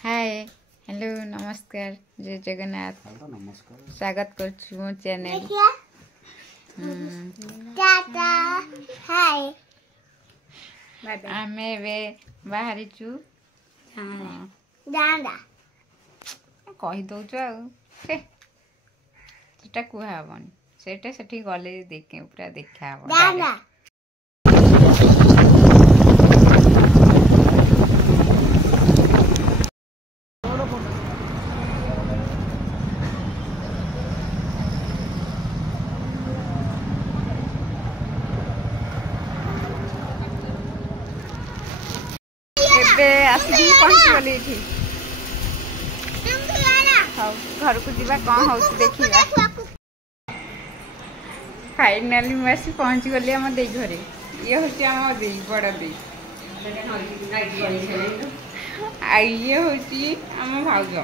Hi hello नमस्कार जय जगन्नाथ स्वागत कर मो चैनल आमे बे बाहरी छु कही दौच आटा कुहा हबनी सेटा सेठी गले देखे पूरा देखा हबो आसिक पहुँची गली घर को जीवा कौन हो देखा फाइनाली मुझे पहुँच गली आम दे घरे ये हूँ आम दे बड़ दे ये हूँ आम भाज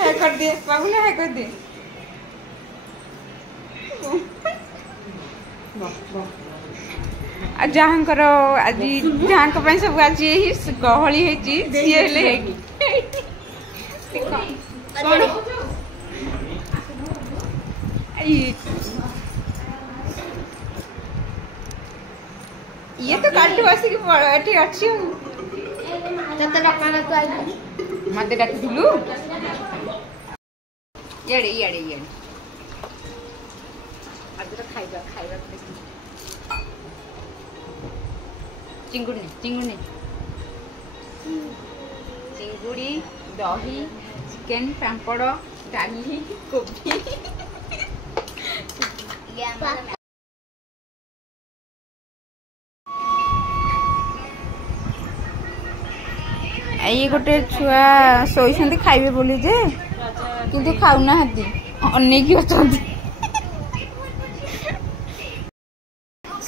हाय कर दे बाबू हाय कर दे जहाँकर आज जहाँ सब आज गहली ये तो कालू आसिक अच्छी मत डाकिलु इे इे आज खाइबा खाइबा चिंगुड़ी चिंगुड़ी चिंगुड़ी दही चिकेन पापड़ डाली कोबी ये गोटे छुआ शोई खाइबे बोली जे किंतु खाऊना अनेक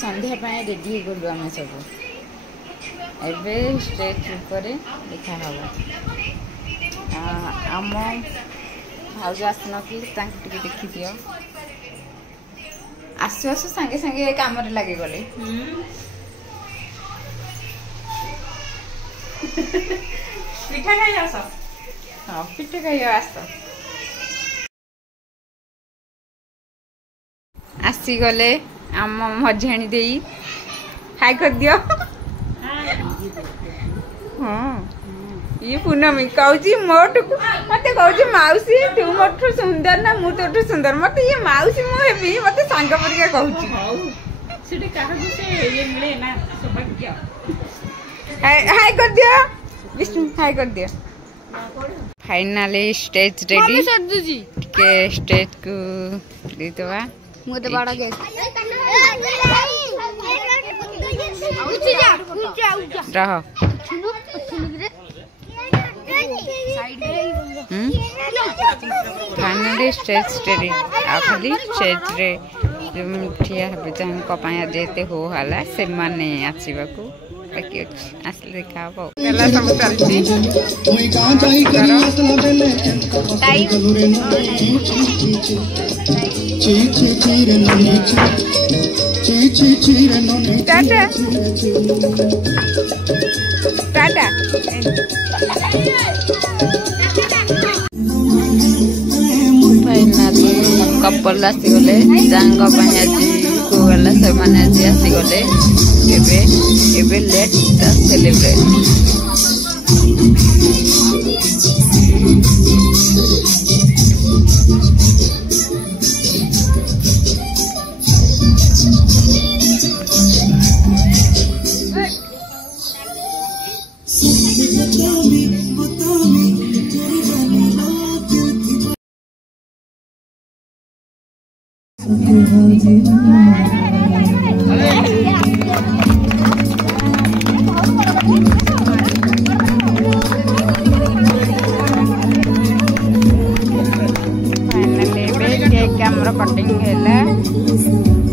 संध्या पाए रेडी गलु आम सब एबे स्टेज ऊपर देखा हम आम भाज आसन कि देखी दियो आसु आसु सांगे सांगे काम लगे गले पिठा खाई आस हाँ पिठा खाई आस आसी गले आम मझाणी दे हाय कर दियो हाँ ये पूनमी कहूँ मोटू मत कहूँ मौसी तू मोटू सुंदर ना मु तोठू सुंदर मत ये मौसी मुझे मत सांग परिका कहूँ हाय कर दियो विष्णु हाय कर दियो फाइनली स्टेज रेडी के स्टेज को दे दवा मुझे बड़ा गैस रह फाइनली स्टेज रेडी आ खाली स्टेज रे ठिया हे जहाँ जेते हो हाला से माने आसीबा को बाकी आसले देखा हो केला सब चलती टाटा टाटा फाइनाली कपल आसीगले जांग आज कोला से माने आज आसीगले एबे let's celebrate finally cake cutting है।